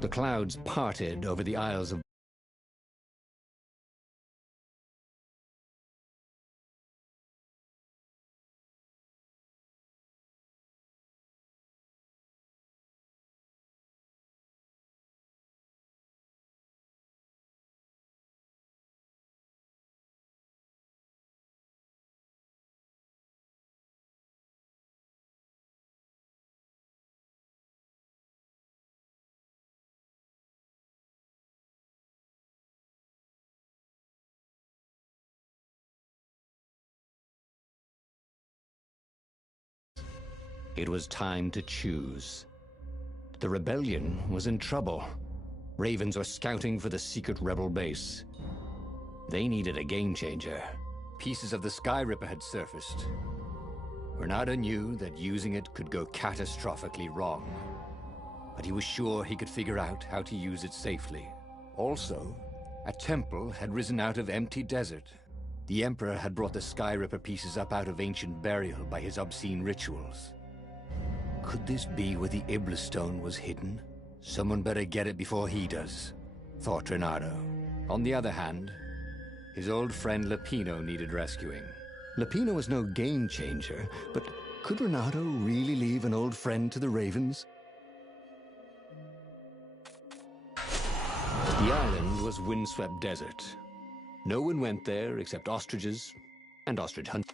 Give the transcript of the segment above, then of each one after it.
The clouds parted over the Isles of... It was time to choose. The rebellion was in trouble. Ravens were scouting for the secret rebel base. They needed a game changer. Pieces of the Sky Ripper had surfaced. Renato knew that using it could go catastrophically wrong, but he was sure he could figure out how to use it safely. Also, a temple had risen out of empty desert. The Emperor had brought the Sky Ripper pieces up out of ancient burial by his obscene rituals. Could this be where the Iblis stone was hidden? Someone better get it before he does, thought Renato. On the other hand, his old friend Lupino needed rescuing. Lupino was no game changer, but could Renato really leave an old friend to the Ravens? The island was windswept desert. No one went there except ostriches and ostrich hunters.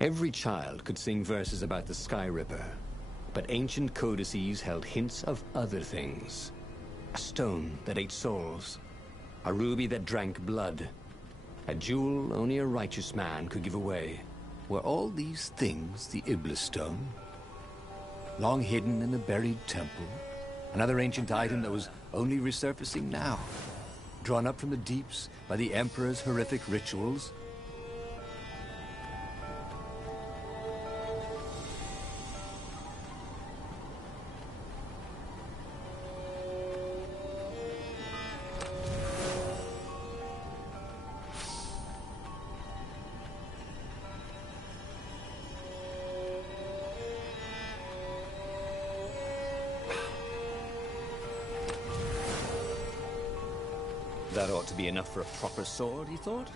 Every child could sing verses about the Sky Ripper, but ancient codices held hints of other things. A stone that ate souls, a ruby that drank blood, a jewel only a righteous man could give away. Were all these things the Iblis stone? Long hidden in a buried temple? Another ancient item that was only resurfacing now? Drawn up from the deeps by the Emperor's horrific rituals? That ought to be enough for a proper sword, he thought.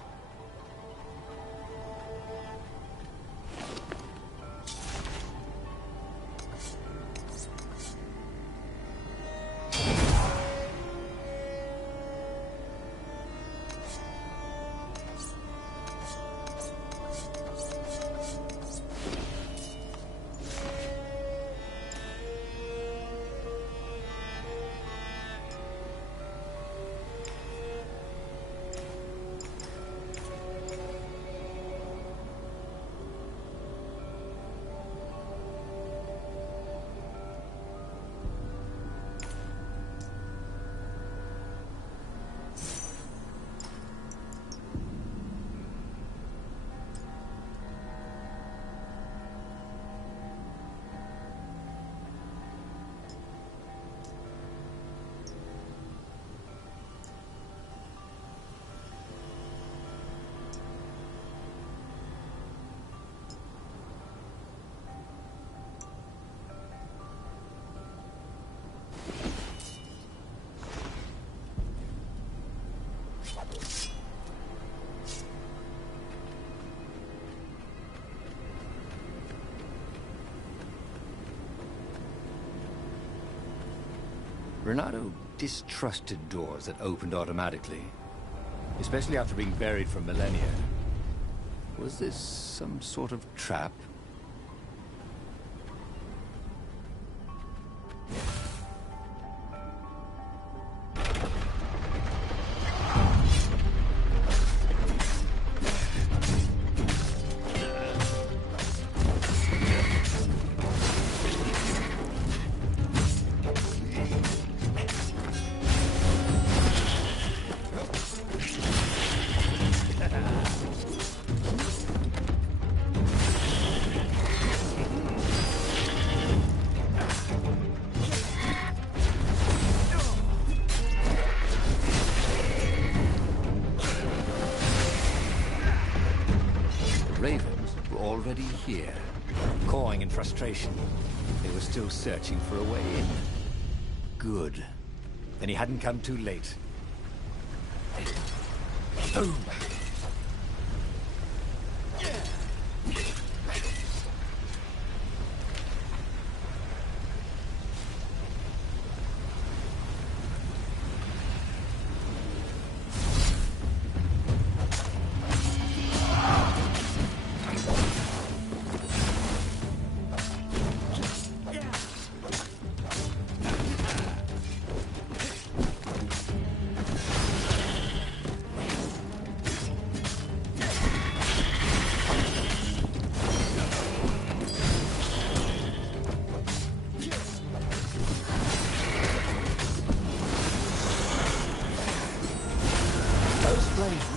Renato distrusted doors that opened automatically, especially after being buried for millennia. Was this some sort of trap? here, cawing in frustration. They were still searching for a way in. Good. Then he hadn't come too late. Boom!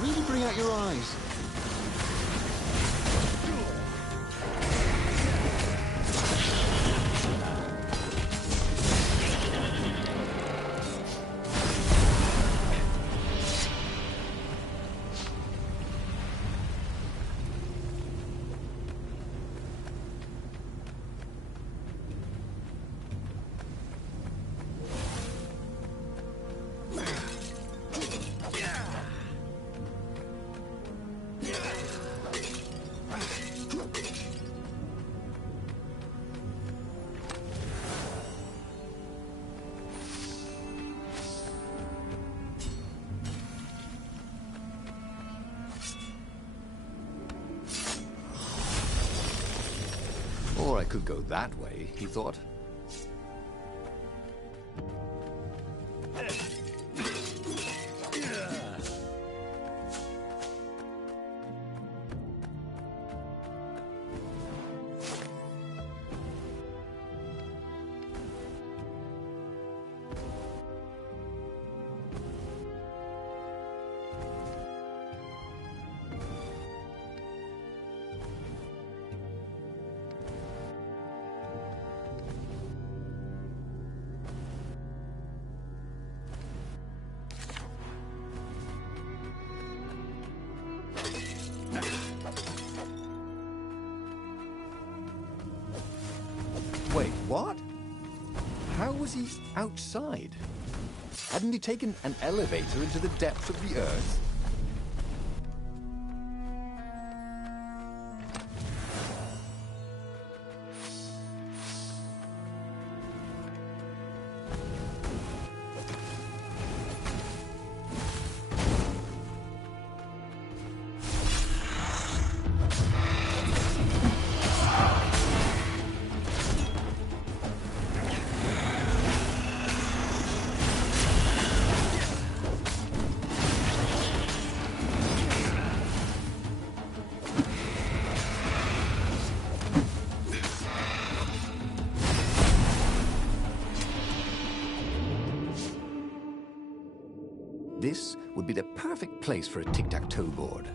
Really bring out your eyes. Or I could go that way, he thought. Wait, what? How was he outside? Hadn't he taken an elevator into the depths of the Earth? This would be the perfect place for a tic-tac-toe board.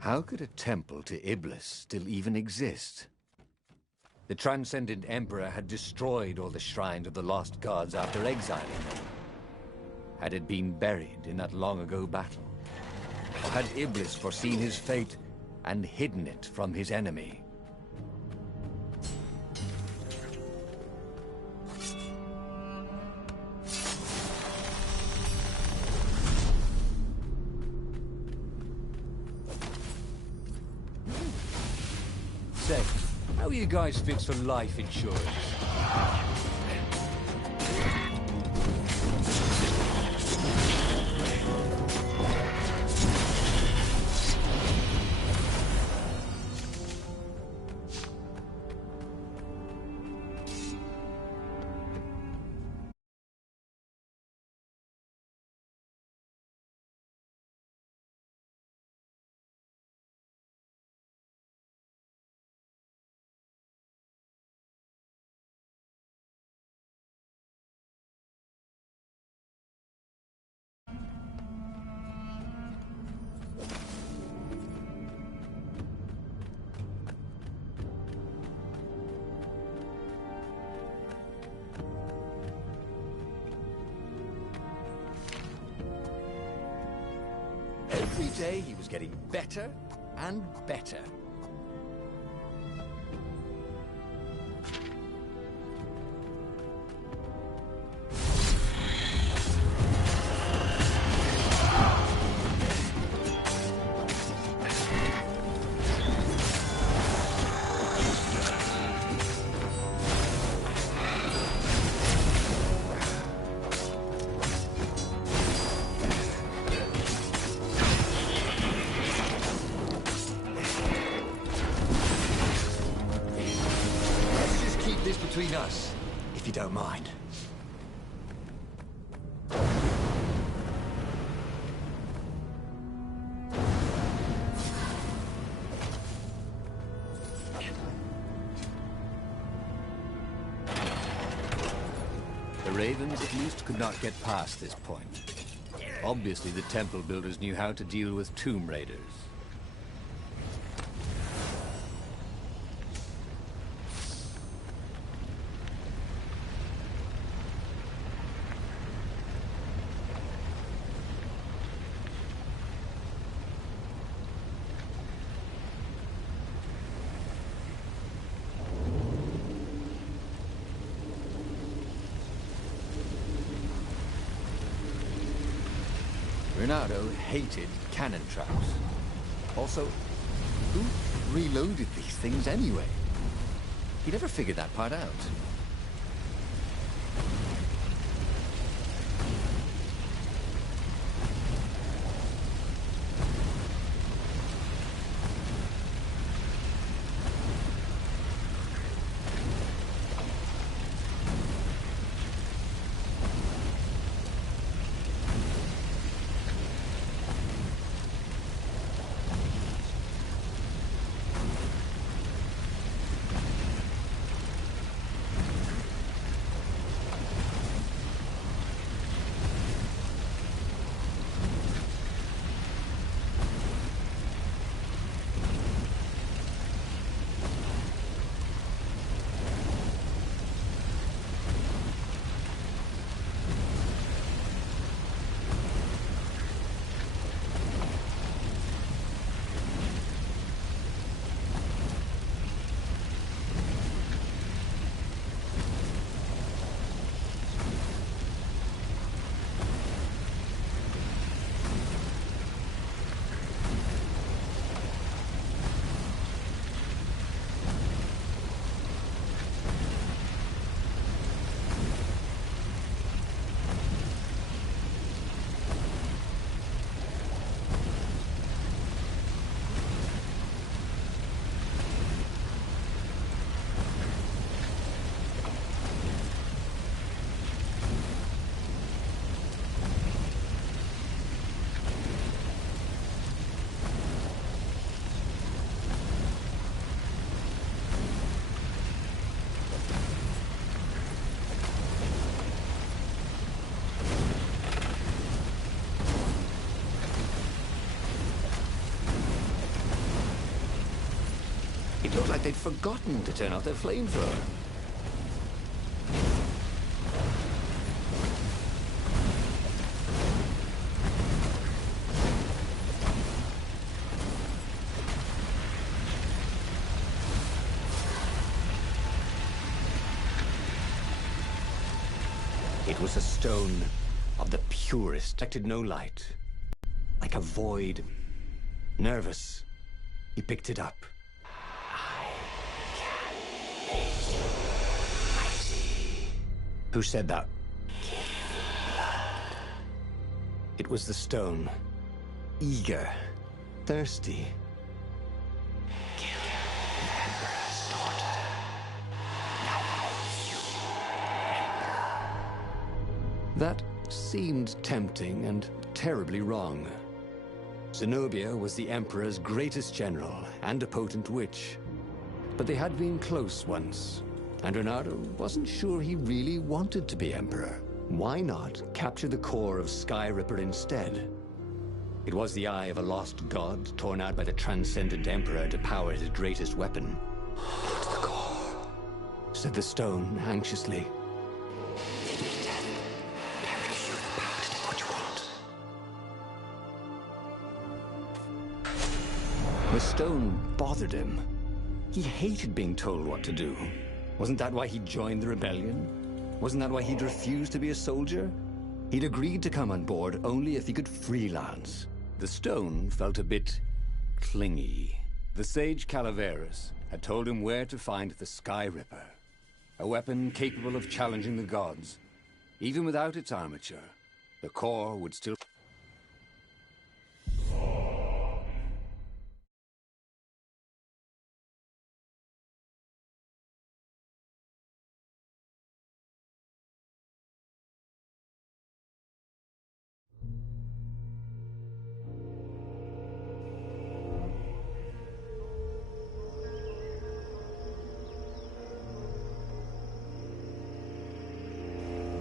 How could a temple to Iblis still even exist? The Transcendent Emperor had destroyed all the shrines of the lost gods after exiling them. Had it been buried in that long-ago battle? Or had Iblis foreseen his fate and hidden it from his enemy? say, how are you guys fixed for life insurance? Every day he was getting better and better. Between us, if you don't mind. The Ravens at least could not get past this point. Obviously, the temple builders knew how to deal with tomb raiders. Renato hated cannon traps. Also, who reloaded these things anyway? He never figured that part out. It looked like they'd forgotten to turn off their flamethrower. It was a stone of the purest, detected no light, like a void. Nervous, he picked it up. Who said that? It was the stone. Eager. Thirsty. Kill the Emperor's daughter. Now you, Emperor. That seemed tempting and terribly wrong. Zenobia was the Emperor's greatest general and a potent witch. But they had been close once, and Renato wasn't sure he really wanted to be Emperor. Why not capture the core of Sky Ripper instead? It was the eye of a lost god torn out by the transcendent Emperor to power his greatest weapon. What's the core? Said the stone anxiously. Give me death. But I will give you the power to do what you want. The stone bothered him. He hated being told what to do. Wasn't that why he joined the rebellion? Wasn't that why he'd refused to be a soldier? He'd agreed to come on board only if he could freelance. The stone felt a bit clingy. The sage Calaveras had told him where to find the Sky Ripper, a weapon capable of challenging the gods. Even without its armature, the core would still...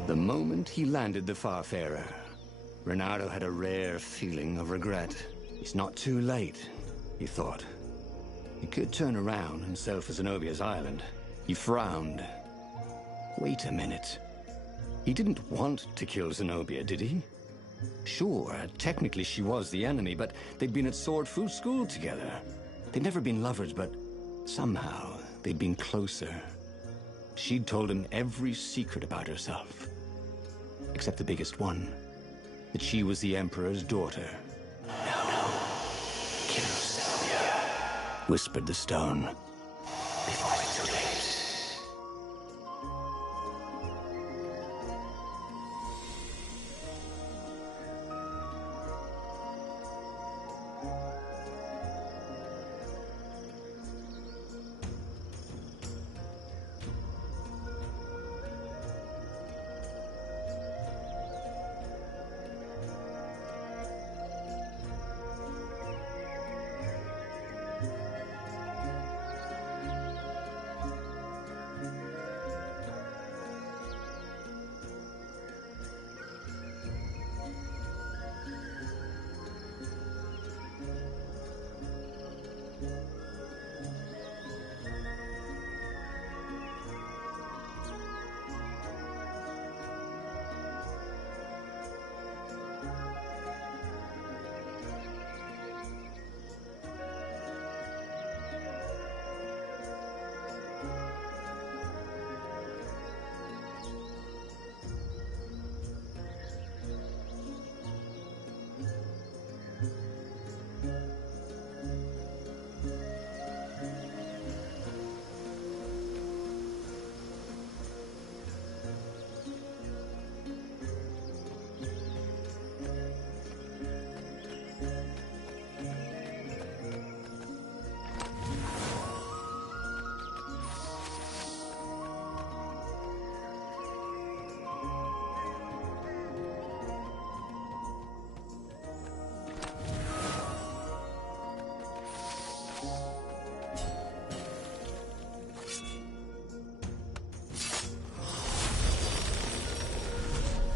The moment he landed the Farfarer, Renato had a rare feeling of regret. It's not too late, he thought. He could turn around and sail for Zenobia's island. He frowned. Wait a minute. He didn't want to kill Zenobia, did he? Sure, technically she was the enemy, but they'd been at Sword Food School together. They'd never been lovers, but somehow they'd been closer. She'd told him every secret about herself. Except the biggest one. That she was the Emperor's daughter. No. Kill Zenobia. Whispered the stone. Before it's too late.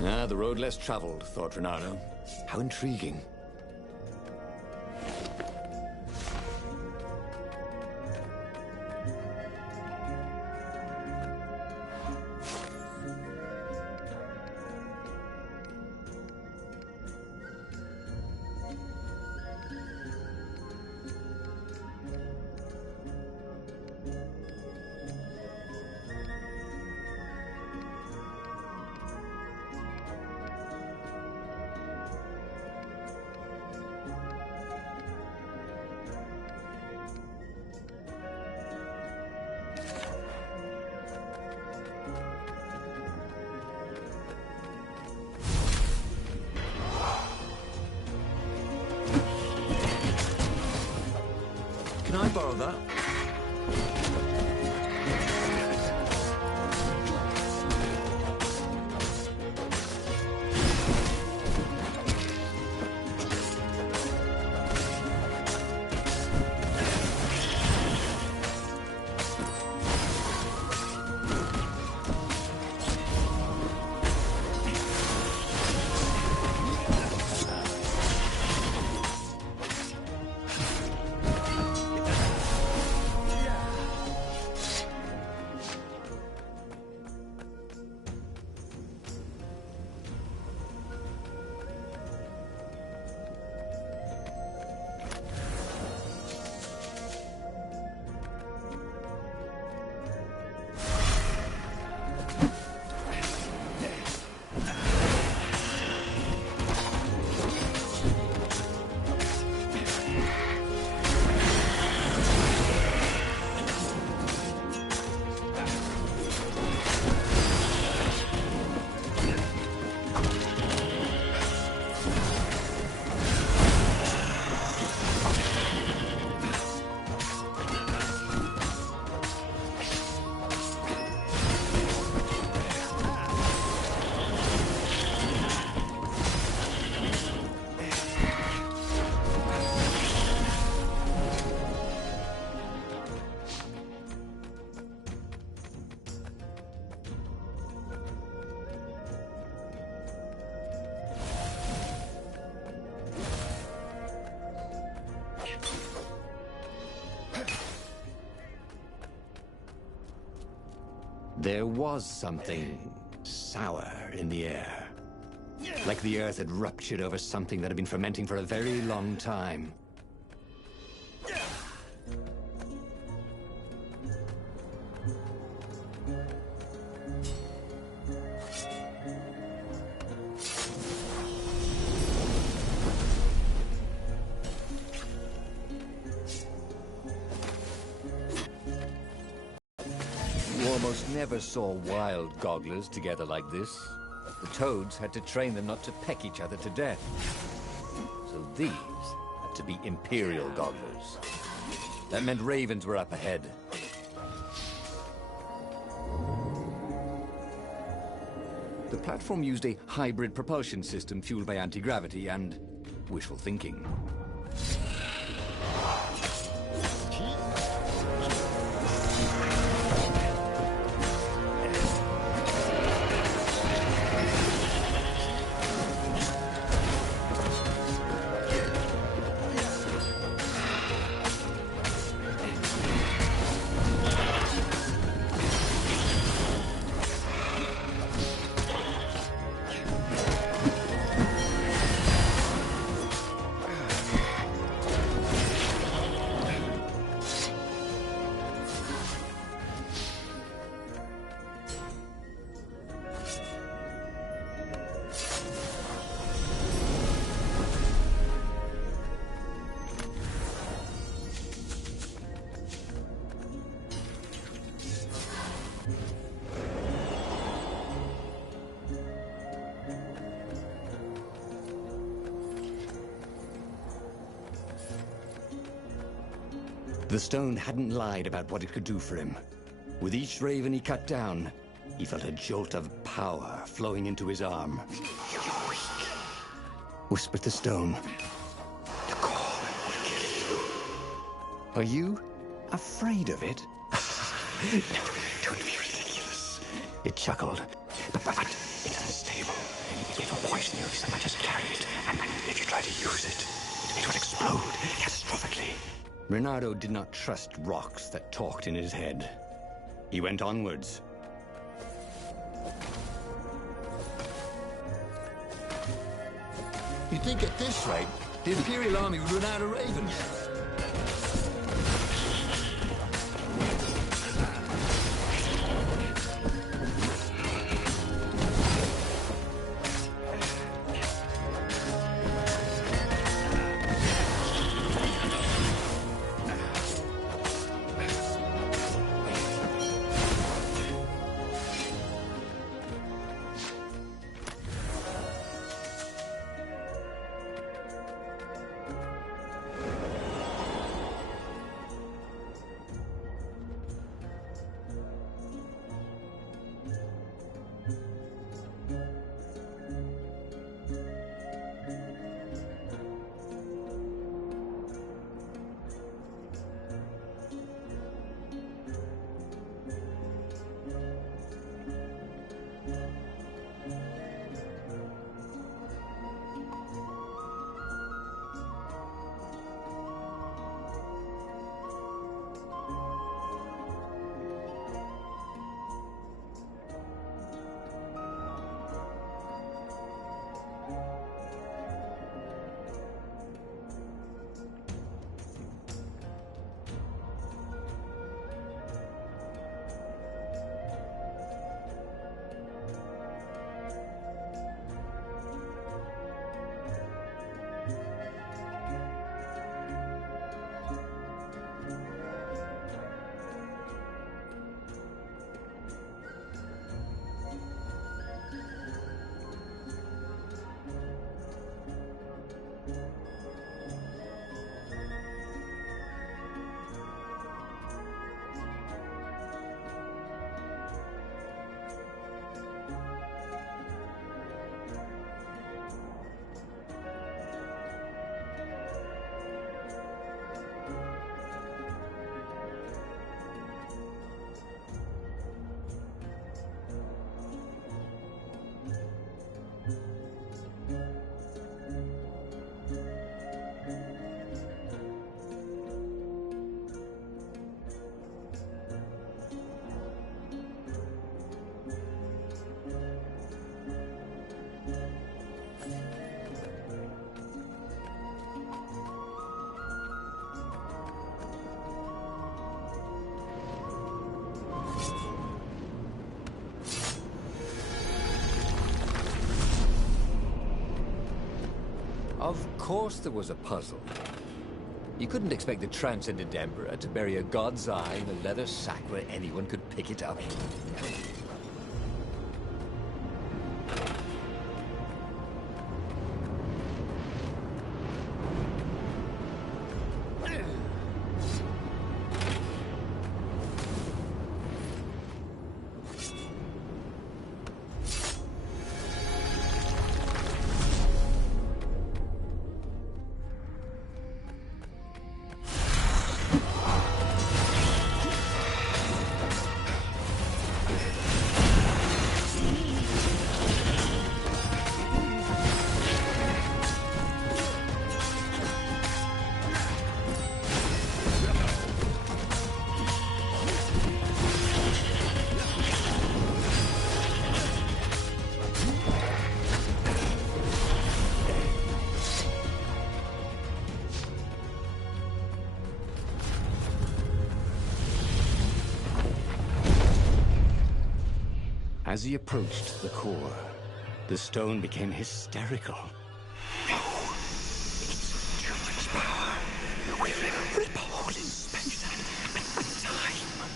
Ah, the road less traveled, thought Renato. How intriguing. Can I borrow that? There was something sour in the air. Like the earth had ruptured over something that had been fermenting for a very long time. Never saw wild gogglers together like this. The toads had to train them not to peck each other to death. So these had to be imperial gogglers. That meant ravens were up ahead. The platform used a hybrid propulsion system fueled by anti-gravity and wishful thinking. The stone hadn't lied about what it could do for him. With each raven he cut down, he felt a jolt of power flowing into his arm. "You're weak," whispered the stone. "The call will kill you." "Are you afraid of it?" "No, don't be ridiculous," it chuckled. But it's unstable. It will poison you so much as carry it, and if you try to use it, it will explode catastrophically. Reynardo did not trust rocks that talked in his head. He went onwards. You'd think at this rate, the Imperial Army would run out of ravens. Of course there was a puzzle. You couldn't expect the transcendent emperor to bury a god's eye in a leather sack where anyone could pick it up. As he approached the core, the stone became hysterical. No, it's too much power. We will rip a hole in space and time.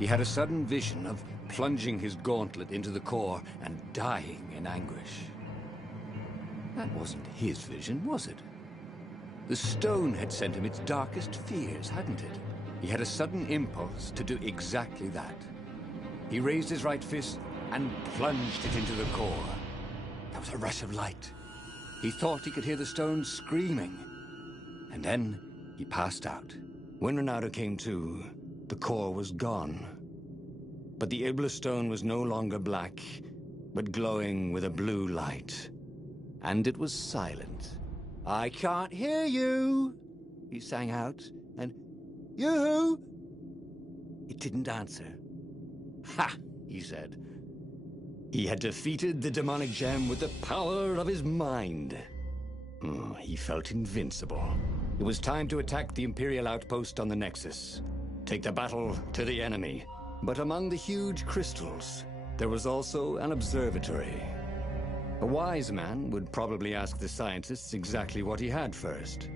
He had a sudden vision of plunging his gauntlet into the core and dying in anguish. That wasn't his vision, was it? The stone had sent him its darkest fears, hadn't it? He had a sudden impulse to do exactly that. He raised his right fist and plunged it into the core. There was a rush of light. He thought he could hear the stone screaming. And then he passed out. When Ronaldo came to, the core was gone. But the Iblis stone was no longer black, but glowing with a blue light. And it was silent. "I can't hear you," he sang out, and "You?" It didn't answer. "Ha!" he said. He had defeated the demonic gem with the power of his mind. He felt invincible. It was time to attack the Imperial outpost on the Nexus. Take the battle to the enemy. But among the huge crystals, there was also an observatory. A wise man would probably ask the scientists exactly what he had first.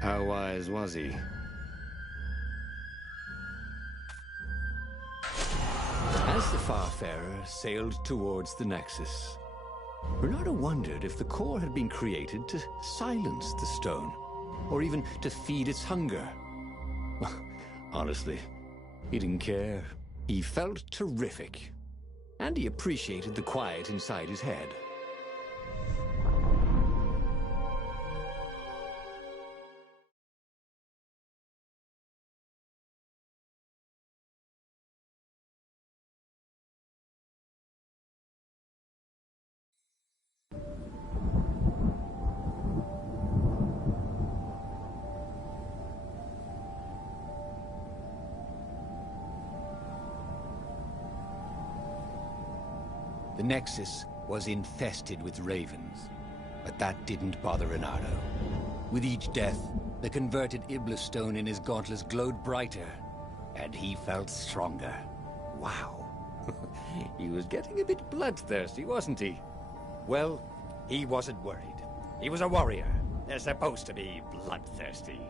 How wise was he? As the Farfarer sailed towards the Nexus, Bernardo wondered if the core had been created to silence the stone, or even to feed its hunger. Honestly, he didn't care. He felt terrific, and he appreciated the quiet inside his head. The Nexus was infested with ravens, but that didn't bother Ronaldo. With each death, the converted Iblis stone in his gauntlets glowed brighter, and he felt stronger. Wow. He was getting a bit bloodthirsty, wasn't he? Well, he wasn't worried. He was a warrior. They're supposed to be bloodthirsty.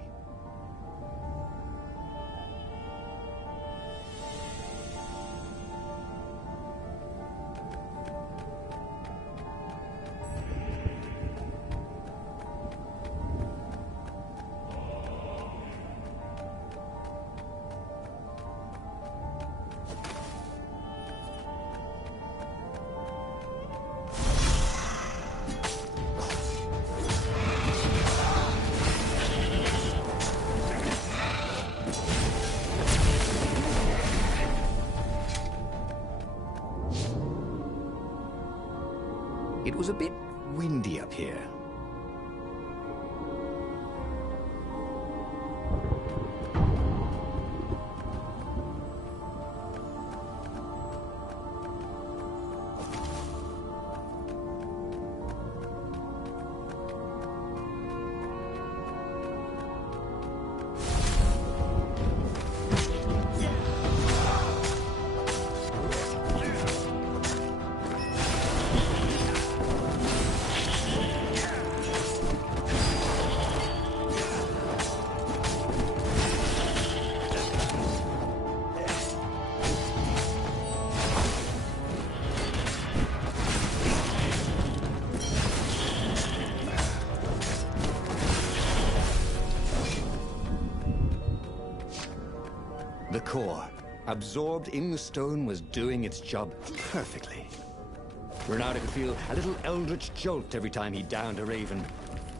It was a bit windy up here. The core, absorbed in the stone, was doing its job perfectly. Renato could feel a little eldritch jolt every time he downed a raven,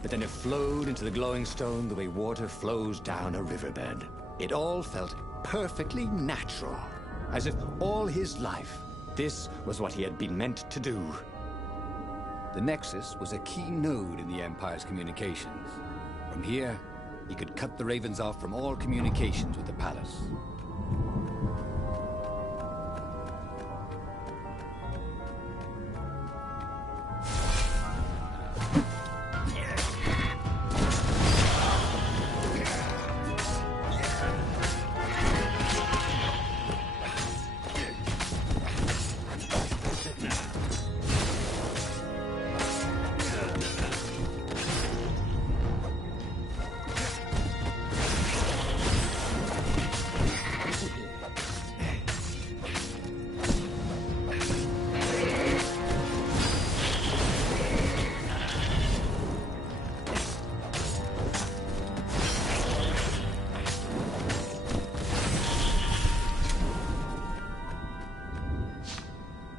but then it flowed into the glowing stone the way water flows down a riverbed. It all felt perfectly natural, as if all his life, this was what he had been meant to do. The Nexus was a key node in the Empire's communications. From here, he could cut the Ravens off from all communications with the palace.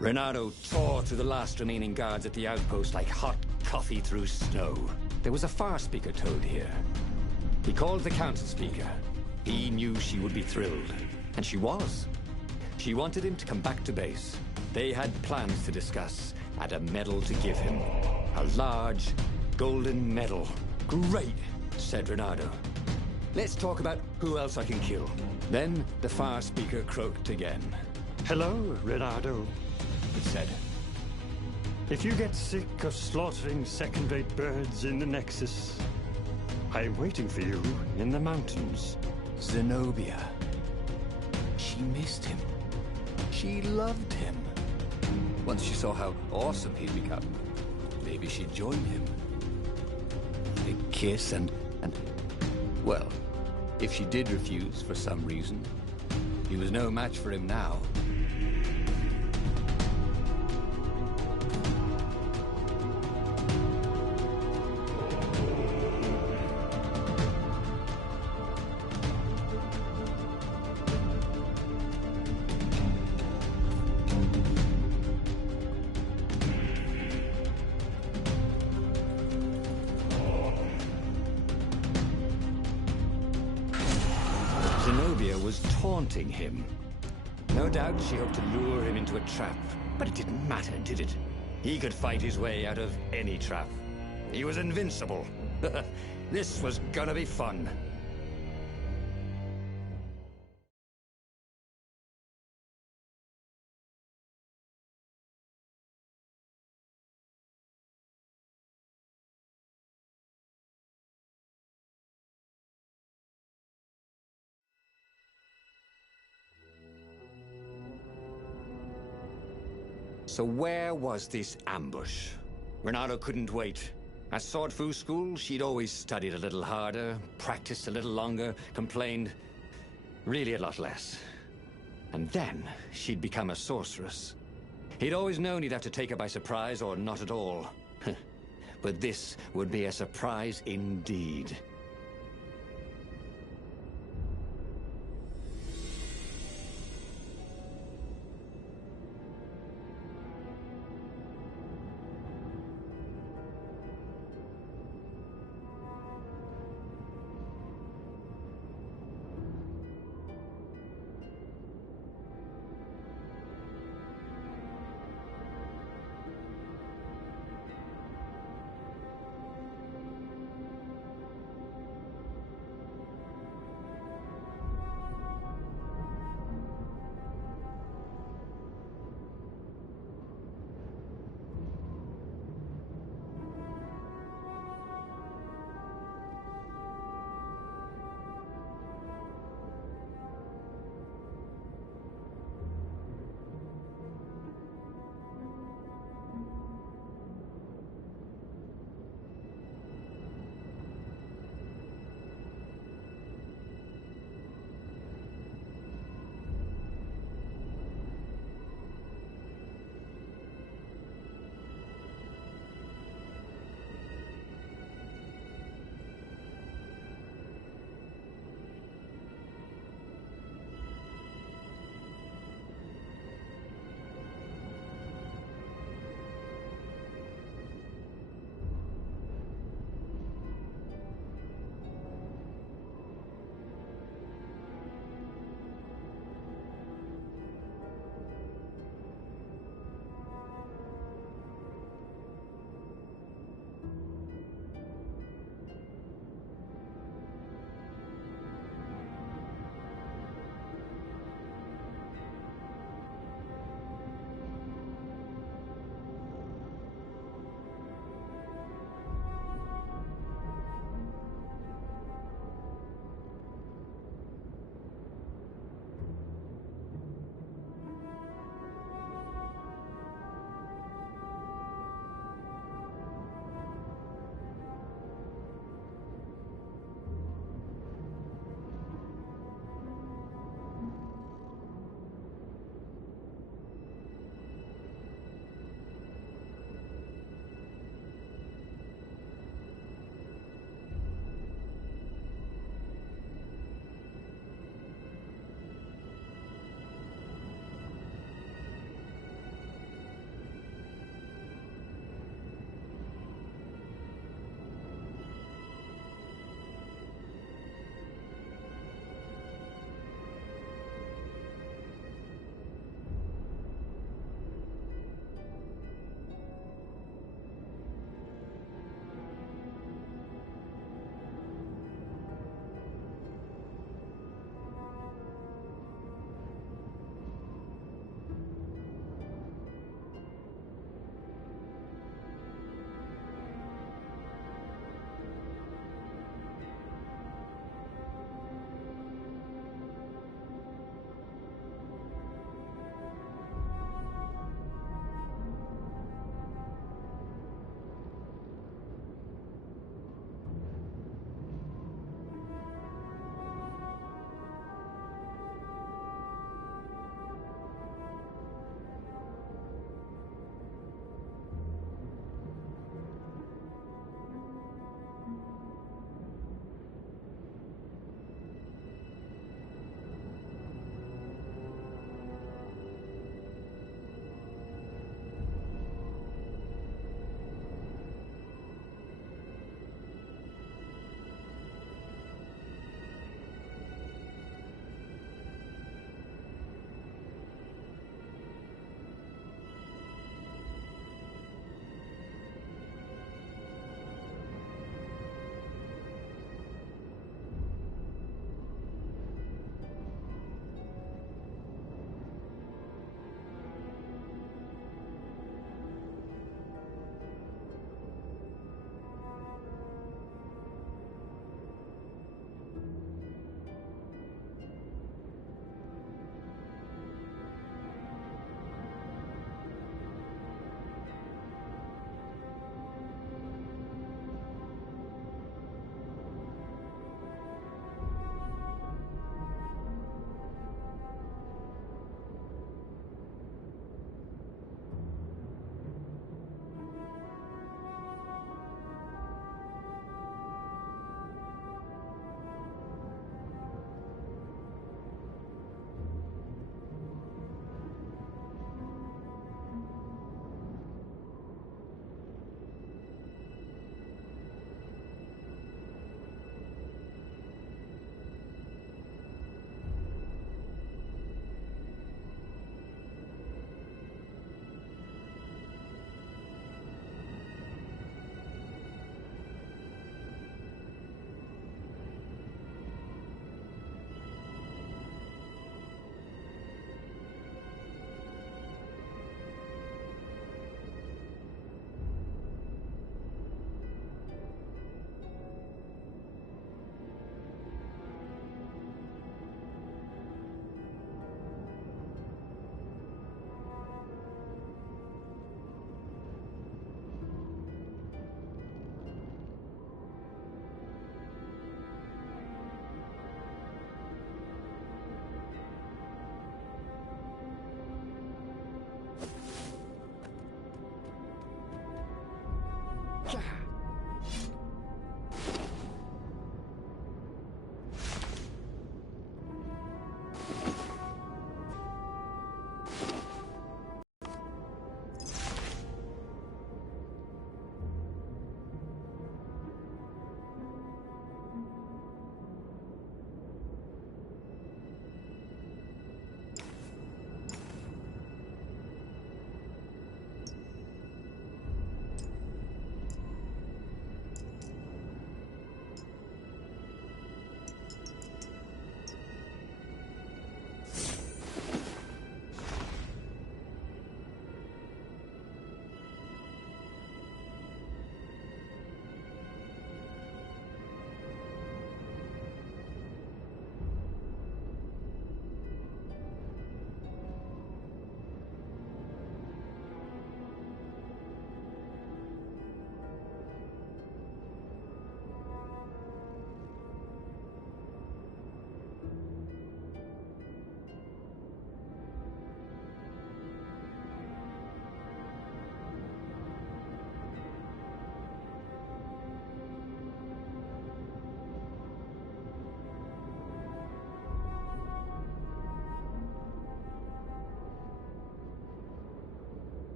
Renato tore through the last remaining guards at the outpost like hot coffee through snow. There was a far speaker toad here. He called the council speaker. He knew she would be thrilled. And she was. She wanted him to come back to base. They had plans to discuss, and a medal to give him. A large, golden medal. Great, said Renato. Let's talk about who else I can kill. Then the far speaker croaked again. Hello, Renato, It said. If you get sick of slaughtering second-rate birds in the Nexus, I'm waiting for you in the mountains. Zenobia. She missed him. She loved him. Once she saw how awesome he'd become, maybe she'd join him. They'd kiss and... Well, if she did refuse for some reason, he was no match for him now. Zenobia was taunting him. No doubt she hoped to lure him into a trap, but it didn't matter, did it? He could fight his way out of any trap. He was invincible. This was gonna be fun. So where was this ambush? Renato couldn't wait. At Sword Fu school, she'd always studied a little harder, practiced a little longer, complained really a lot less. And then she'd become a sorceress. He'd always known he'd have to take her by surprise or not at all. But this would be a surprise indeed.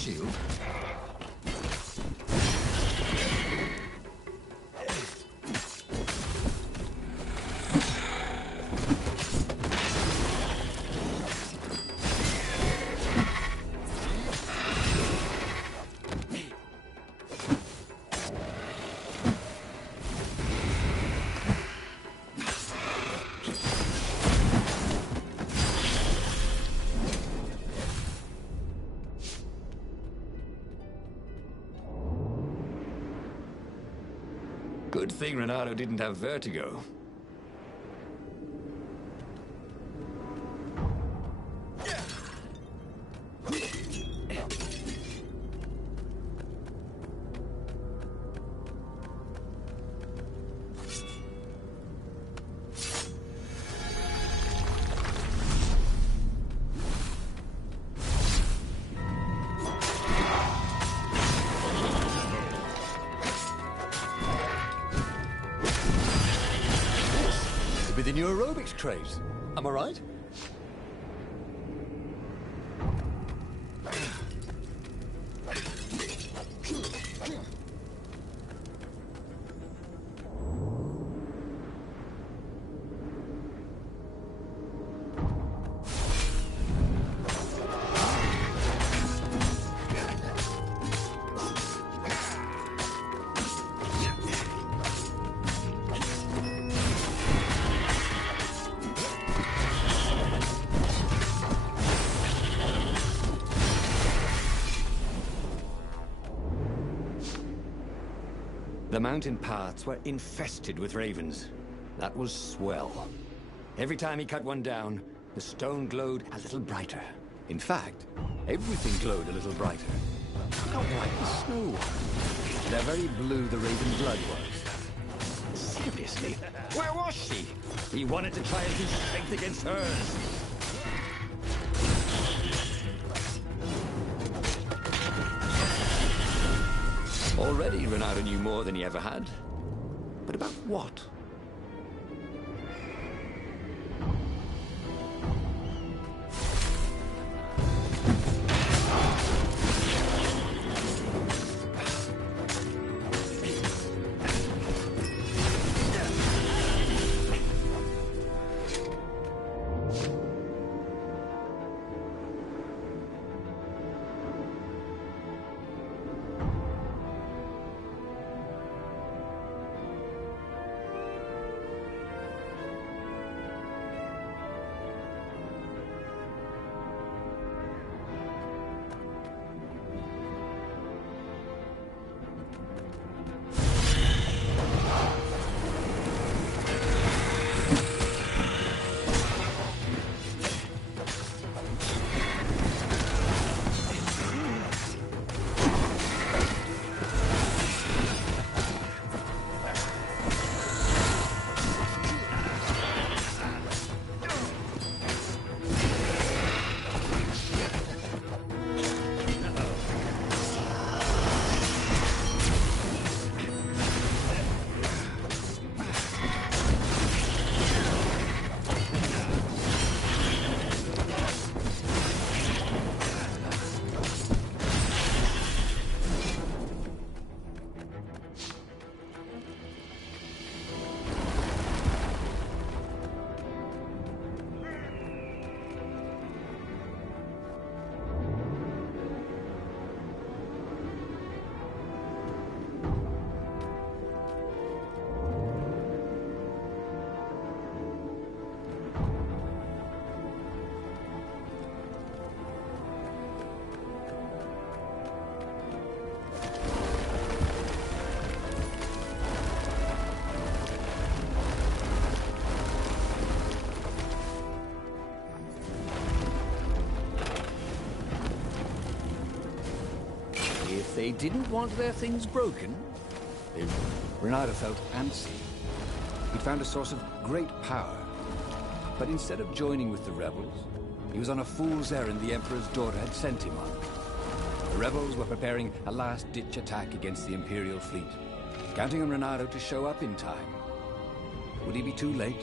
shield? Good thing Renato didn't have vertigo. With the new aerobics craze. Am I right? The mountain paths were infested with ravens. That was swell. Every time he cut one down, the stone glowed a little brighter. In fact, everything glowed a little brighter. Look how white the snow was. How very blue the raven blood was. Seriously? Where was she? He wanted to try his strength against hers. Already, Renato knew more than he ever had. But about what? They didn't want their things broken. Renato felt antsy. He'd found a source of great power. But instead of joining with the rebels, he was on a fool's errand the Emperor's daughter had sent him on. The rebels were preparing a last-ditch attack against the Imperial fleet, counting on Renato to show up in time. Would he be too late?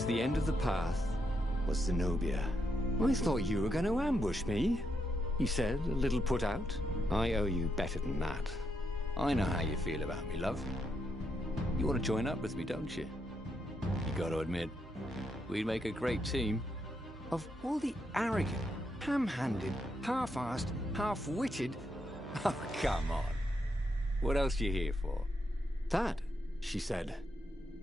At the end of the path was Zenobia. I thought you were going to ambush me, he said, a little put out. I owe you better than that. I know how you feel about me, love. You want to join up with me, don't you? You got to admit, we'd make a great team. Of all the arrogant, ham-handed, half-assed, half-witted... Oh, come on. What else you here for? That, she said,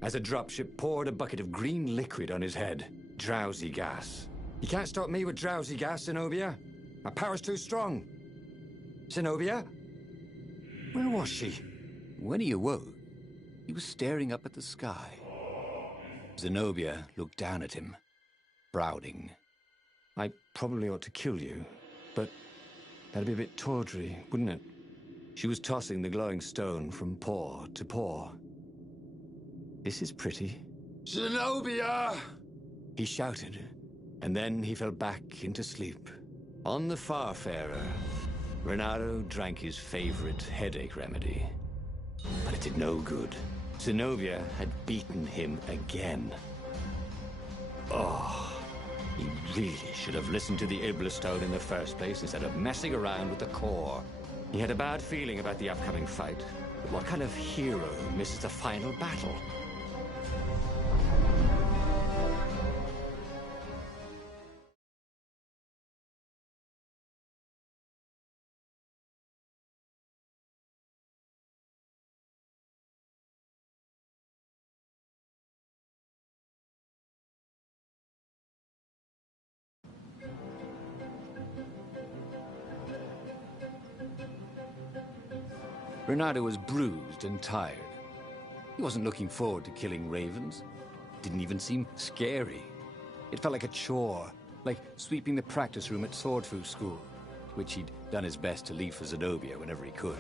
as a dropship poured a bucket of green liquid on his head. Drowsy gas. You can't stop me with drowsy gas, Zenobia. My power's too strong. Zenobia? Where was she? When he awoke, he was staring up at the sky. Zenobia looked down at him, frowning. I probably ought to kill you, but that'd be a bit tawdry, wouldn't it? She was tossing the glowing stone from paw to paw. This is pretty. Zenobia! He shouted, and then he fell back into sleep. On the Farfarer, Renato drank his favorite headache remedy. But it did no good. Zenobia had beaten him again. Oh, he really should have listened to the Iblastone in the first place instead of messing around with the core. He had a bad feeling about the upcoming fight. But what kind of hero misses the final battle? Renato was bruised and tired. He wasn't looking forward to killing ravens. Didn't even seem scary. It felt like a chore, like sweeping the practice room at Swordfu School, which he'd done his best to leave for Zenobia whenever he could.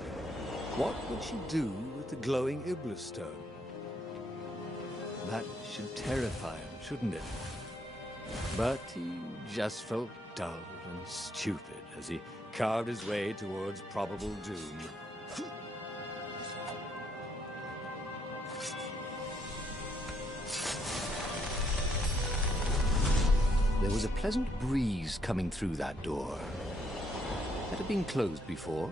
What would she do with the glowing Iblastone? That should terrify him, shouldn't it? But he just felt dull and stupid as he carved his way towards probable doom. There was a pleasant breeze coming through that door. Had it been closed before?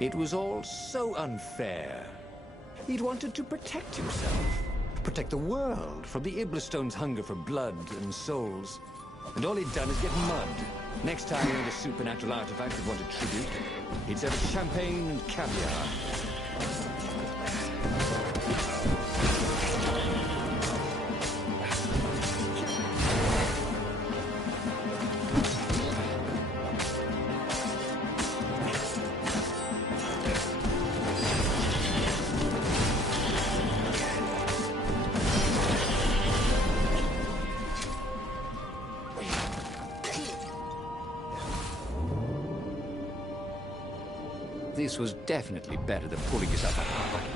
It was all so unfair. He'd wanted to protect himself, protect the world from the Iblastone's hunger for blood and souls. And all he'd done is get mugged. Next time he had a supernatural artifact that wanted tribute, he'd serve champagne and caviar. This was definitely better than pulling yourself out of the bucket.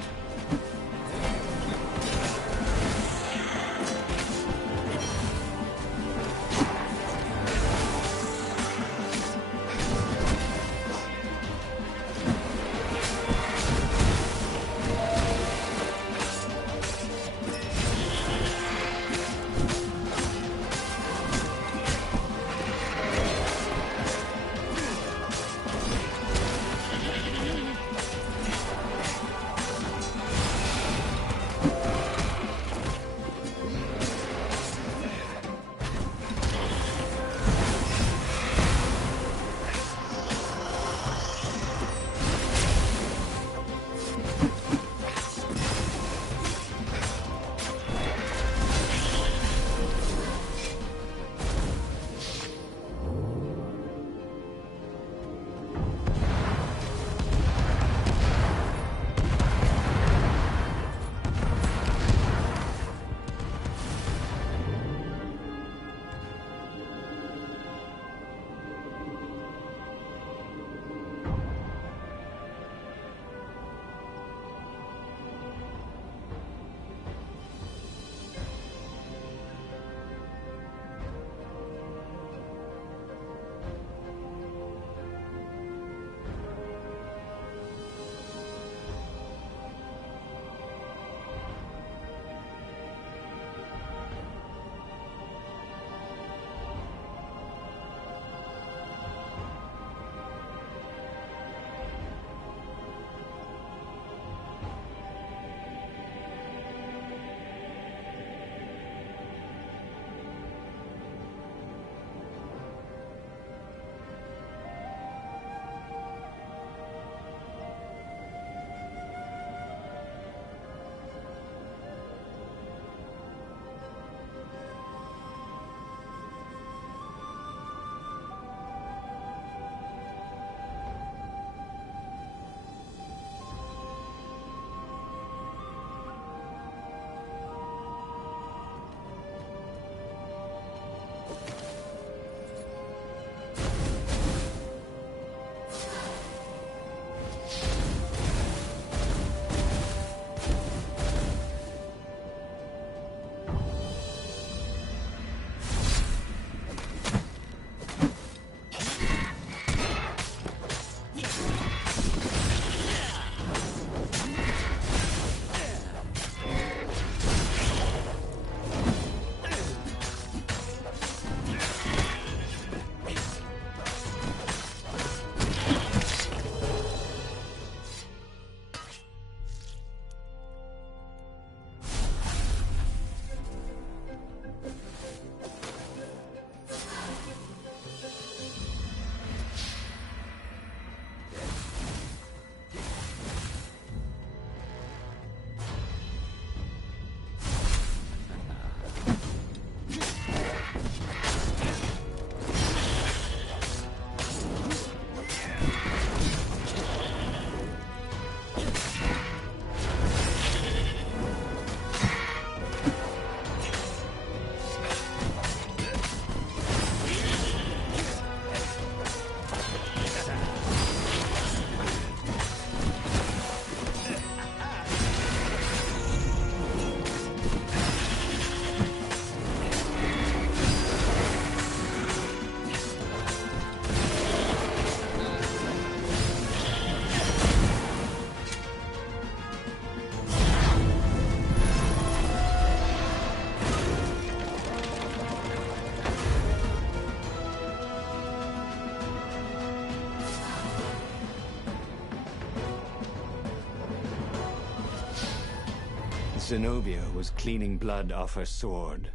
Zenobia was cleaning blood off her sword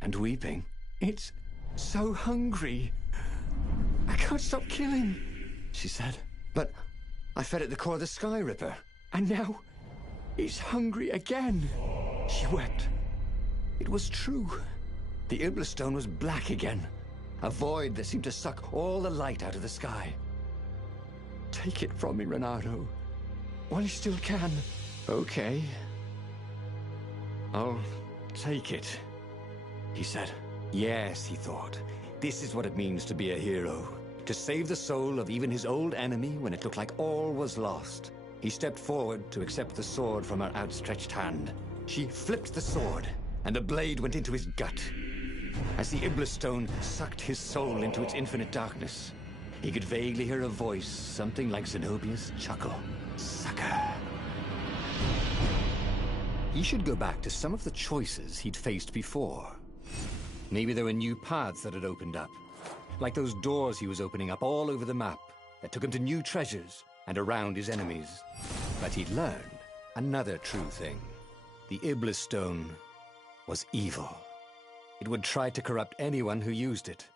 and weeping. "It's so hungry. I can't stop killing," she said. "But I fed it the core of the Sky Ripper, and now he's hungry again." She wept. It was true. The Iblistone was black again, a void that seemed to suck all the light out of the sky. "Take it from me, Renato, while you still can." "Okay. I'll take it," he said. Yes, he thought. This is what it means to be a hero. To save the soul of even his old enemy when it looked like all was lost. He stepped forward to accept the sword from her outstretched hand. She flipped the sword, and the blade went into his gut. As the Iblistone sucked his soul into its infinite darkness, he could vaguely hear a voice, something like Zenobia's chuckle. Sucker. He should go back to some of the choices he'd faced before. Maybe there were new paths that had opened up, like those doors he was opening up all over the map that took him to new treasures and around his enemies. But he'd learned another true thing. The Iblistone was evil. It would try to corrupt anyone who used it.